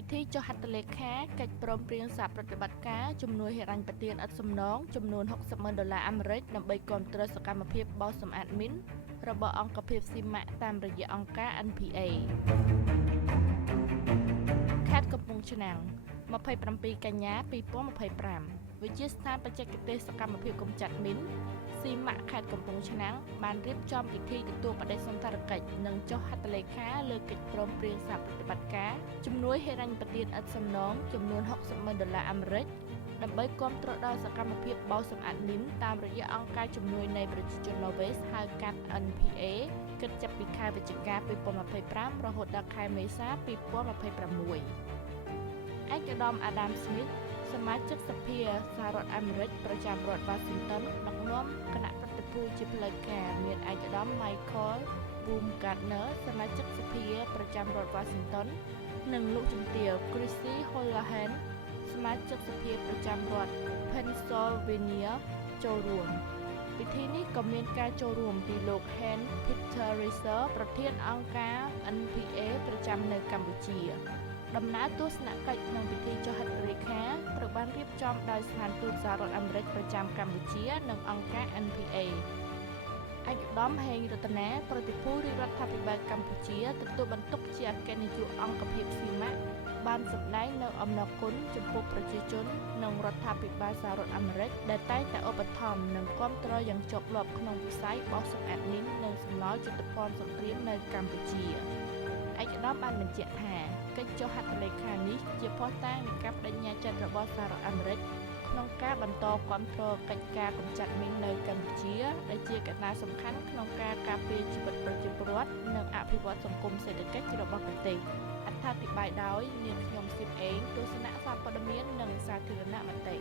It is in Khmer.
ពិធីចុះហត្ថលេខាកិច្ចព្រមព្រៀងសហប្រតិបត្តិការជំនួយហិរញ្ញប្បទានឥតសំណងចំនួន$60,000ដើម្បីគាំទ្រសកម្មភាពបោសសម្អាតមីនរបស់អង្គភាពស៊ីម៉ាក់តាមរយៈអង្គការ NPA ខេត្តកំពង់ឆ្នាំង27 កញ្ញា2025វិទ្យាស្ថានបច្ចេកទេសសកម្មភាពកម្ចាត់មីនស៊ីម៉ាក់ខេត្តកំពង់ឆ្នាំងបានរៀបចំពិធីទទួលបដិសណ្ឋារកិច្ចនិងចុះហត្ថលេខាលើកិច្ចព្រមព្រៀងសហប្រតិបត្តិការជំនួយហិរញ្ញប្បទានឥតសំណងចំនួន$60,000ដើម្បីគាំទ្រដល់សកម្មភាពបោសសម្អាតមីនតាមរយៈអង្គការជំនួយនៃប្រជាជនណូវេសហៅកាត់ NPA គិតចាប់ពីខែវិច្ឆិកា2025រហូតដល់ខែមេសា2026ឯកឧត្តម Adam Smith សមាជិកសភាសហរដ្ឋអាមេរិកប្រចាំរដ្ឋ Washington ដឹកនាំគណៈប្រតិភូជាផ្លូវការមានឯកឧត្តម Michael Baumgartner សមាជិកសភាប្រចាំរដ្ឋ Washington និងលោកជំទាវ Christy Holohan សមាជិកសភាប្រចាំរដ្ឋ Pennsylvania ចូលរួមពិធីនេះក៏មានការចូលរួមពីលោក Hans Peter Reiser ប្រធានអង្គការ NPA ប្រចាំនៅកម្ពុជាដំណើរទស្សនកិច្ចក្នុងពិធីចុះហត្ថលេខាត្រូវបានរៀបចំដោយស្ថានទូតសហរដ្ឋអាមេរិកប្រចាំកម្ពុជានិងអង្គការ NPA ឯកឧត្តម ហេង រតនាប្រតិភូរាជរដ្ឋាភិបាលកម្ពុជាទទួលបន្ទុកជាអគ្គនាយកអង្គភាពស៊ីម៉ាក់បានសម្ដែងនូវអំណរគុណចំពោះប្រជាជននិងរដ្ឋាភិបាលសហរដ្ឋអាមេរិកដែលតែងតែឧបត្ថម្ភនិងគាំទ្រយ៉ាងជាប់លាប់ក្នុងវិស័យបោសសម្អាតមីននិងសំណល់យុទ្ធភ័ណ្ឌសង្គ្រាមនៅកម្ពុជាឯកឧត្តមបានបញ្ជាក់ថាកិច្ចចុះហត្ថលេខានេះជាភស្តុតាងនៃការបដិញ្ញាចិត្តរបស់សហរដ្ឋអាមេរិកក្នុងការបន្តគាំទ្រកិច្ចការកម្ចាត់មីននៅកម្ពុជាដែលជាកត្តាសំខាន់ក្នុងការការពារជីវិតប្រជាពលរដ្ឋនិងអភិវឌ្ឍសង្គមសេដ្ឋកិច្ចរបស់ប្រទេសអត្ថាធិប្បាយដោយនាងខ្ញុំស៊ីបអេងទស្សនៈសារព័ត៌មាននិងសាធារណមតិ